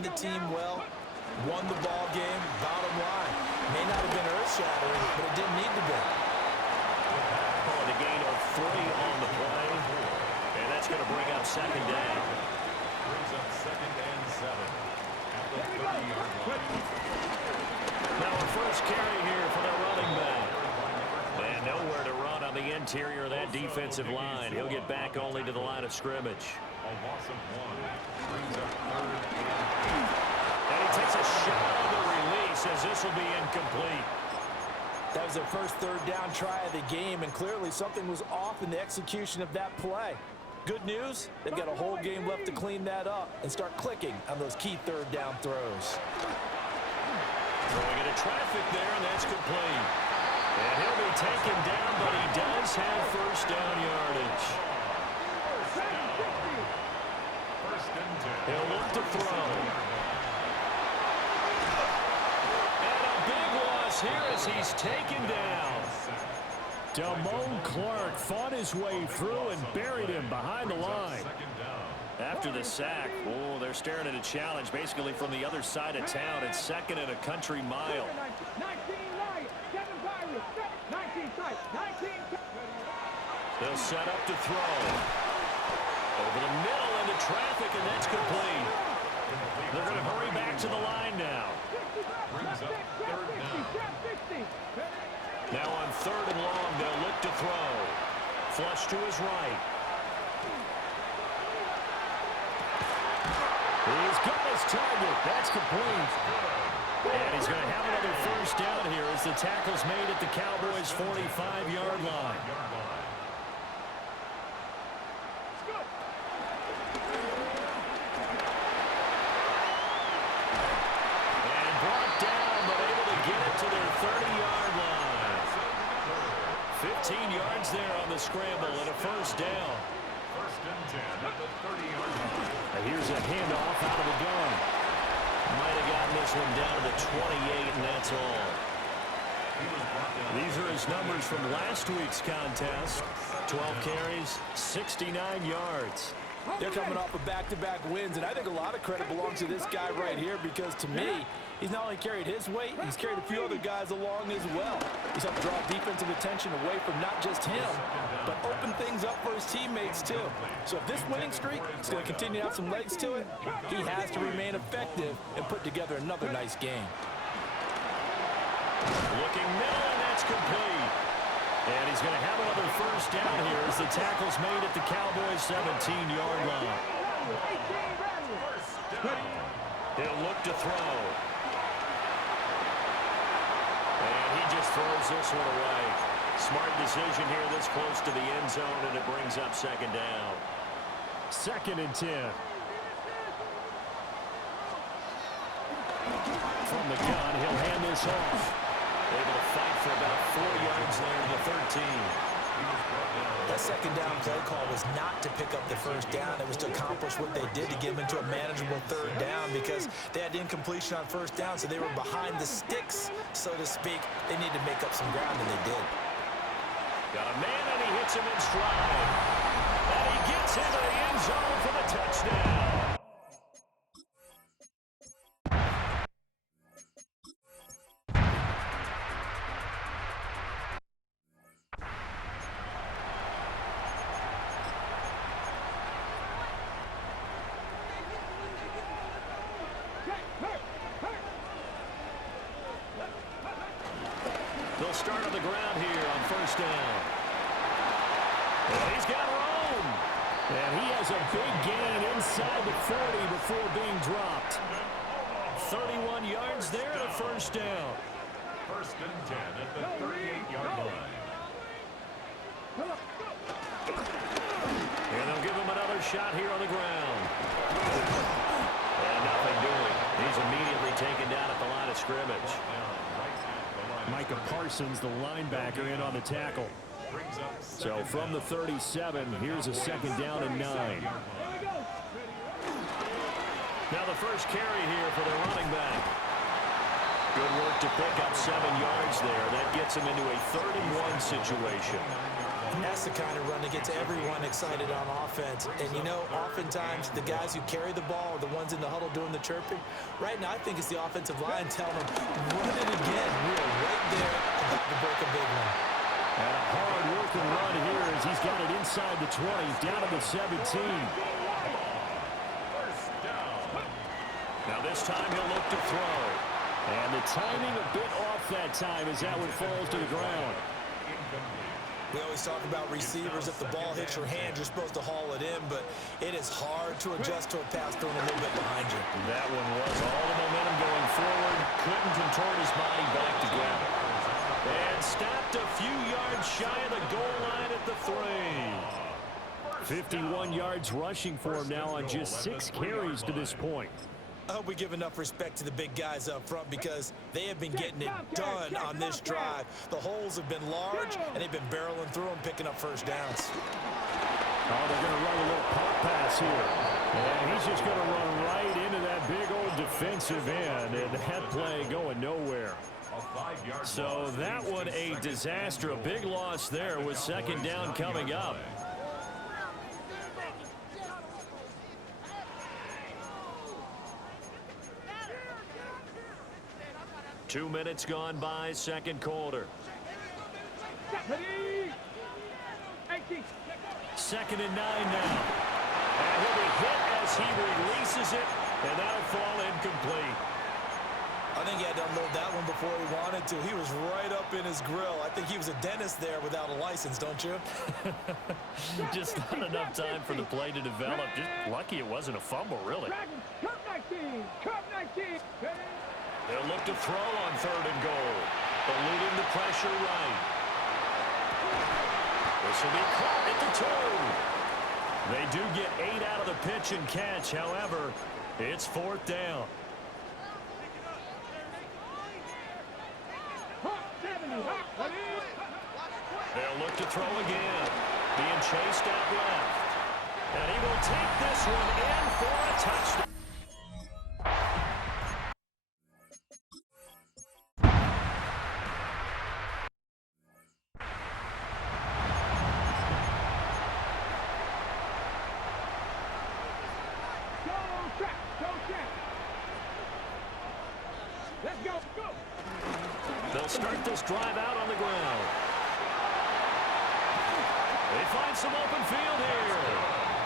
ran the team well, won the ball game, bottom line. May not have been earth-shattering, but it didn't need to be. Oh, the gain of 3 on the play, and that's going to bring up second down. Brings up 2nd and 7 at the 30-yard line. Now a first carry here for their running back. And nowhere to run on the interior of that defensive line. He'll get back only to the line of scrimmage. A loss of 1. Brings up 3rd and 8. And he takes a shot on the release as this will be incomplete. That was their first third down try of the game, and clearly something was off in the execution of that play. Good news, they've got a whole game left to clean that up and start clicking on those key third down throws. Throwing into traffic there, and that's complete. And he'll be taken down, but he does have first down yardage. First and 10. He'll look to throw. And a big loss here as he's taken down. Damone Clark fought his way through and buried him behind the line. After the sack, oh, they're staring at a challenge basically from the other side of town. It's 2nd and a country mile. They'll set up to throw. Over the middle into traffic, and that's complete. They're going to hurry back to the line now. Brings up 3rd down. Now on 3rd and long, they'll look to throw. Flush to his right. He's got his target. That's complete. And he's going to have another first down here as the tackle's made at the Cowboys' 45-yard line. And brought down, but able to get it to their 30-yard line. 15 yards there on the scramble and a first down. First and 10 at the 30-yard line. And here's a handoff out of the gun. Might have gotten this one down to the 28, and that's all. These are his numbers from last week's contest. 12 carries, 69 yards. They're coming off of back-to-back wins, and I think a lot of credit belongs to this guy right here because, to me, he's not only carried his weight, he's carried a few other guys along as well. He's helped draw defensive attention away from not just him, but open things up for his teammates, too. So if this winning streak is going to continue to have some legs to it, he has to remain effective and put together another nice game. Looking middle, and that's complete. And he's going to have another first down here as the tackle's made at the Cowboys' 17-yard line. He'll look to throw. And he just throws this one away. Smart decision here this close to the end zone, and it brings up second down. 2nd and 10. From the gun, he'll hand this off. Able to fight for about 4 yards there to the 13. That second down play call was not to pick up the first down. It was to accomplish what they did to get them into a manageable third down because they had incompletion on first down, so they were behind the sticks, so to speak. They needed to make up some ground, and they did. Got a man, and he hits him in stride. And he gets into the end zone for the touchdown. They'll start on the ground here on first down. And he's got room. And he has a big gain inside the 40 before being dropped. 31 yards there and a first down. First and 10 at the 38-yard line. And they'll give him another shot here on the ground. And nothing doing. He's immediately taken down at the line of scrimmage. Micah Parsons, the linebacker, in on the tackle. So from the 37, here's a second down and 9. Now the first carry here for the running back. Good work to pick up 7 yards there. That gets him into a 3rd-and-1 situation. That's the kind of run that gets everyone excited on offense. And, you know, oftentimes the guys who carry the ball are the ones in the huddle doing the chirping. Right now, I think it's the offensive line telling them, run it again. We are right there about to break a big one. And a hard-working run here as he's got it inside the 20, down to the 17. Now this time he'll look to throw. And the timing a bit off that time as that one falls to the ground. We always talk about receivers. If the ball hits your hand, you're supposed to haul it in, but it is hard to adjust to a pass thrown a little bit behind you. That one was all the momentum going forward. Couldn't contort his body back to grab it. And stopped a few yards shy of the goal line at the 3. 51 yards rushing for him now on just 6 carries to this point. I hope we give enough respect to the big guys up front because they have been getting it done on this drive. The holes have been large, and they've been barreling through them, picking up first downs. Oh, they're going to run a little pop pass here. And he's just going to run right into that big old defensive end, and that play going nowhere. So that one a disaster. A big loss there with 2nd down coming up. 2 minutes gone by, 2nd quarter. 2nd and 9 now. And he'll be hit as he releases it, and that'll fall incomplete. I think he had to unload that one before he wanted to. He was right up in his grill. I think he was a dentist there without a license, don't you? Just not enough time for the play to develop. Just lucky it wasn't a fumble, really. They'll look to throw on 3rd and goal. Eluding the pressure right. This will be caught at the 2. They do get 8 out of the pitch and catch. However, it's 4th down. They'll look to throw again. Being chased out left. And he will take this one in for a touchdown. They'll start this drive out on the ground. They find some open field here.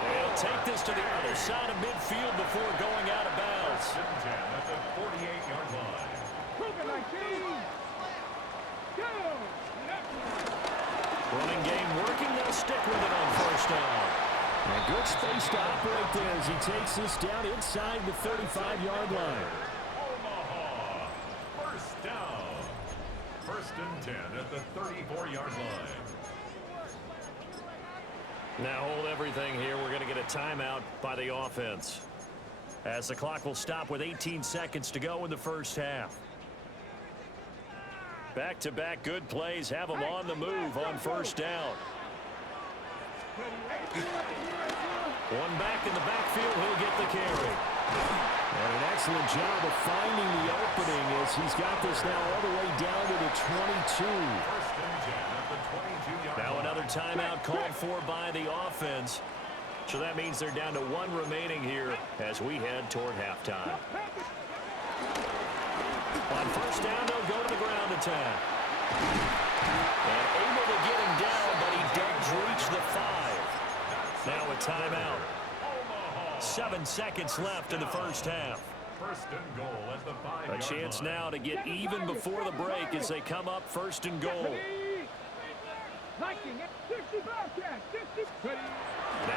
They'll take this to the other side of midfield before going out of bounds. At the 48-yard line. Running game working. They'll stick with it on 1st down. And good space to operate there as he takes this down inside the 35-yard line. Omaha. 1st down. 1st and 10 at the 34-yard line. Now hold everything here. We're going to get a timeout by the offense, as the clock will stop with 18 seconds to go in the 1st half. Back-to-back good plays have them on the move on 1st down. One back in the backfield, he'll get the carry. And an excellent job of finding the opening as he's got this now all the way down to the 22. 1st and 10 at the 22-yard line. Now another timeout called for by the offense. So that means they're down to 1 remaining here as we head toward halftime. On 1st down, they'll go to the ground attack. And able to get him down, but he does reach the 5. Now a timeout. 7 seconds left in the 1st half. 1st and goal at the 5-yard line. A chance now to get even before the break as they come up 1st and goal. Now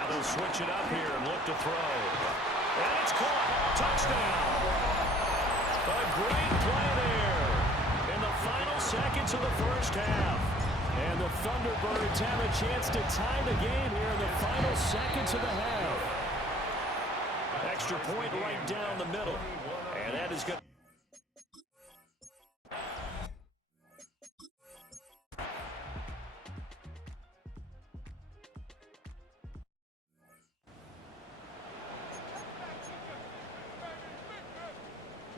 they'll switch it up here and look to throw. And it's caught. Touchdown. A great play there in the final seconds of the 1st half. And the Thunderbirds have a chance to tie the game here in the final seconds of the half. Extra point right down the middle. And that is good.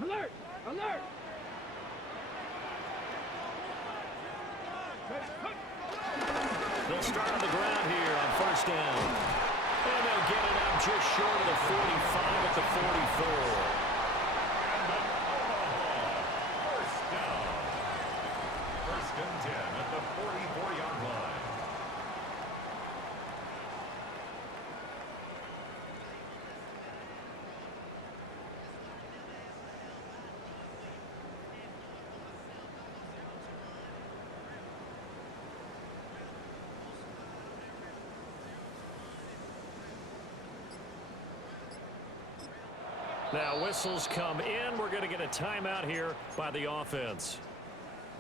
Alert! Alert! They'll start on the ground here on first down. And they'll get it out just short of the 45 at the 44. First down. First and 10 at the 44-yard line. Now whistles come in. We're going to get a timeout here by the offense.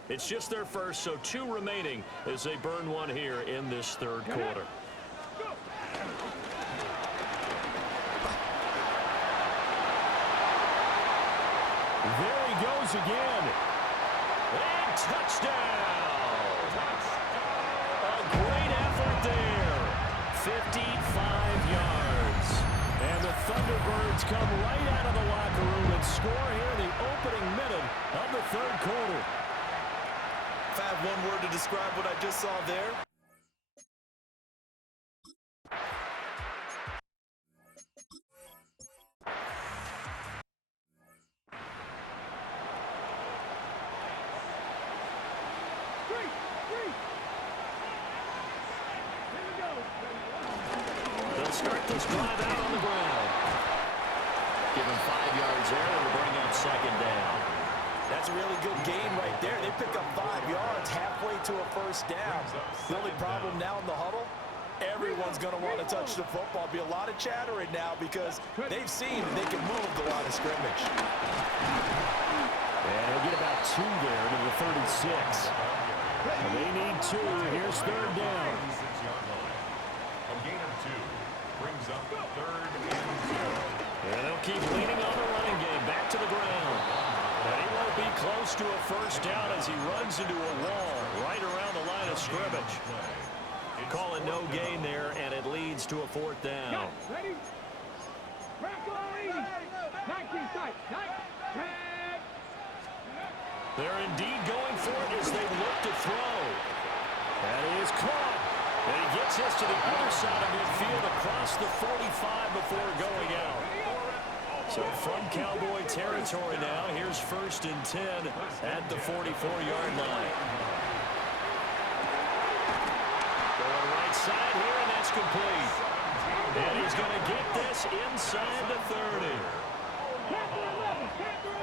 It's just their first, so 2 remaining as they burn one here in this third quarter. There he goes again. And touchdown! A great effort there. 55 yards. And the Thunderbirds come right out of the locker room and score here in the opening minute of the third quarter. If I have one word to describe what I just saw there, they'll start this drive out on the ground. Give him 5 yards there and will bring up second down. that's a really good gain right there. They pick up 5 yards halfway to a first down. The only problem now in the huddle, everyone's going to want to touch the football. Be a lot of chattering now because they've seen they can move the line of scrimmage. And he'll get about 2 there into the 36. And they need 2. Here's third down. 36-yard line. A gain of 2 brings up third and 2. And they'll keep leaning on the running game. Back to the ground. And he won't be close to a first down as he runs into a wall right around the line of scrimmage. Calling no gain there, and it leads to a fourth down. Ready? They're indeed going for it as they look to throw. And he is caught. And he gets this to the other side of midfield across the 45 before going out. So from Cowboy territory now, here's first and 10 at the 44-yard line. Going right side here, and that's complete. And he's going to get this inside the 30.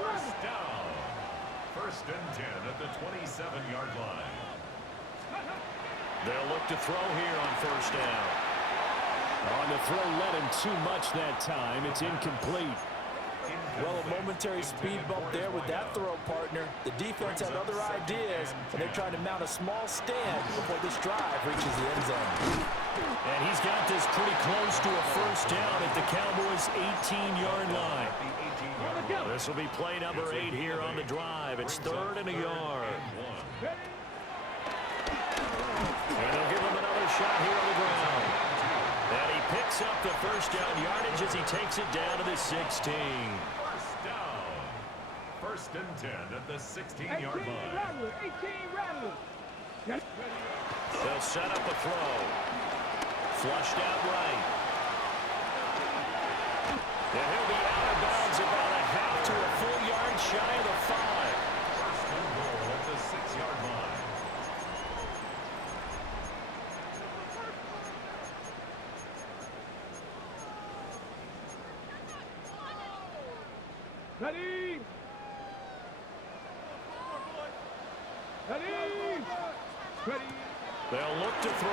First down. First and 10 at the 27-yard line. They'll look to throw here on first down. On the throw, led him too much that time. It's incomplete. Well, a momentary speed bump there with that throw partner. The defense had other ideas, and they're trying to mount a small stand before this drive reaches the end zone. And he's got this pretty close to a first down at the Cowboys' 18-yard line. This will be play number 8 here on the drive. It's third and a yard. And they'll give him another shot here on the ground. And he picks up the first down yardage as he takes it down to the 16. First down. First and 10 at the 16-yard line. They'll set up a throw. Flushed out right. And he'll be out of bounds about a half to a full yard shy of the 5. First and goal at the 6-yard line. Ready? Ready? Ready? They'll look to throw.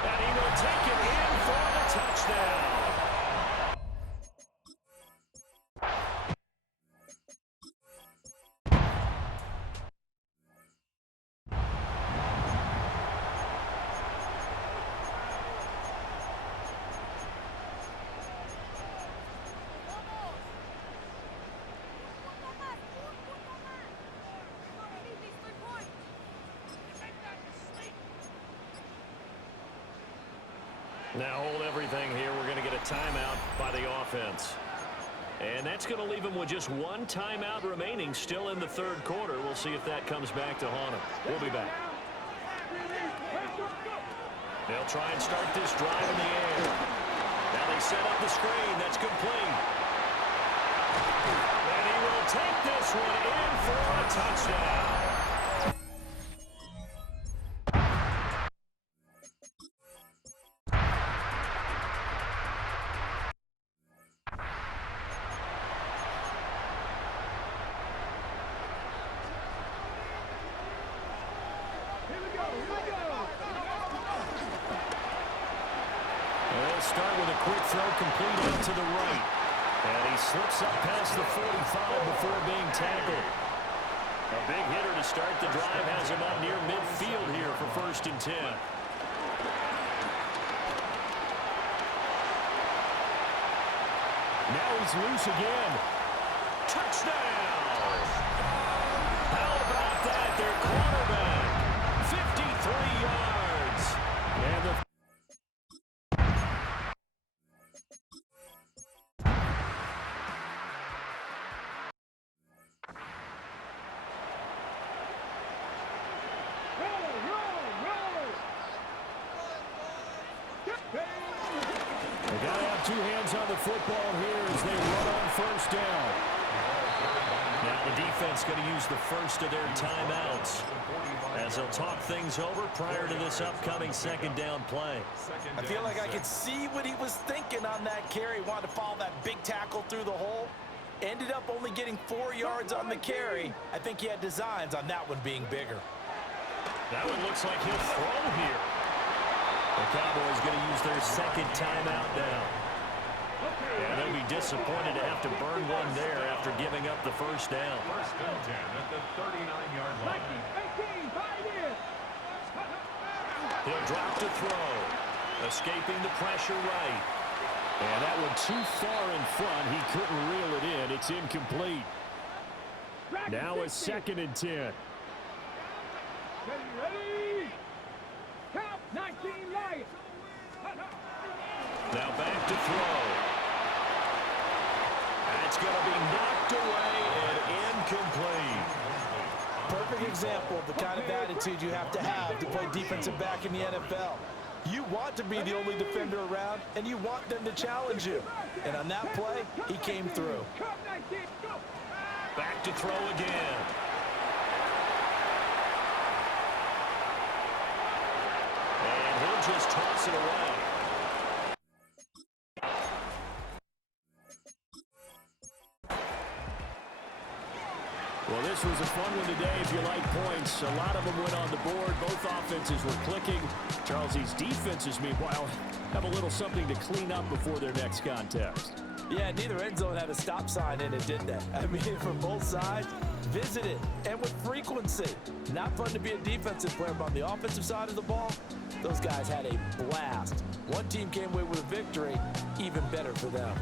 And he will take it in for the touchdown. Now hold everything here. We're going to get a timeout by the offense. And that's going to leave him with just one timeout remaining still in the third quarter. We'll see if that comes back to haunt him. We'll be back. They'll try and start this drive in the air. Now they set up the screen. That's complete. And he will take this one in for a touchdown. Start with a quick throw complete out to the right. And he slips up past the 45 before being tackled. A big hitter to start the drive has him up near midfield here for 1st and 10. Now he's loose again. Touchdown! How about that? Their quarterback, 53 yards. And the They got to have two hands on the football here as they run on 1st down. Now the defense going to use the first of their timeouts as they'll talk things over prior to this upcoming 2nd down play. I feel like I could see what he was thinking on that carry. Wanted to follow that big tackle through the hole. Ended up only getting 4 yards on the carry. I think he had designs on that one being bigger. That one looks like he'll throw here. The Cowboys going to use their 2nd timeout now. And they'll be disappointed to have to burn one there after giving up the 1st down. 1st and 10 at the 39-yard line. He'll drop to throw. Escaping the pressure right. And that one too far in front. He couldn't reel it in. It's incomplete. Now a 2nd and 10. Ready? Count 19 Lions. Now back to throw. That's going to be knocked away and incomplete. Perfect example of the kind of attitude you have to play defensive back in the NFL. You want to be the only defender around, and you want them to challenge you. And on that play, he came through. Back to throw again. And he'll just toss it away. Well, this was a fun one today if you like points. A lot of them went on the board. Both offenses were clicking. Charles, these defenses, meanwhile, have a little something to clean up before their next contest. Yeah, neither end zone had a stop sign in it, did they? I mean, from both sides, visited, and with frequency. Not fun to be a defensive player, but on the offensive side of the ball, those guys had a blast. One team came away with a victory, even better for them.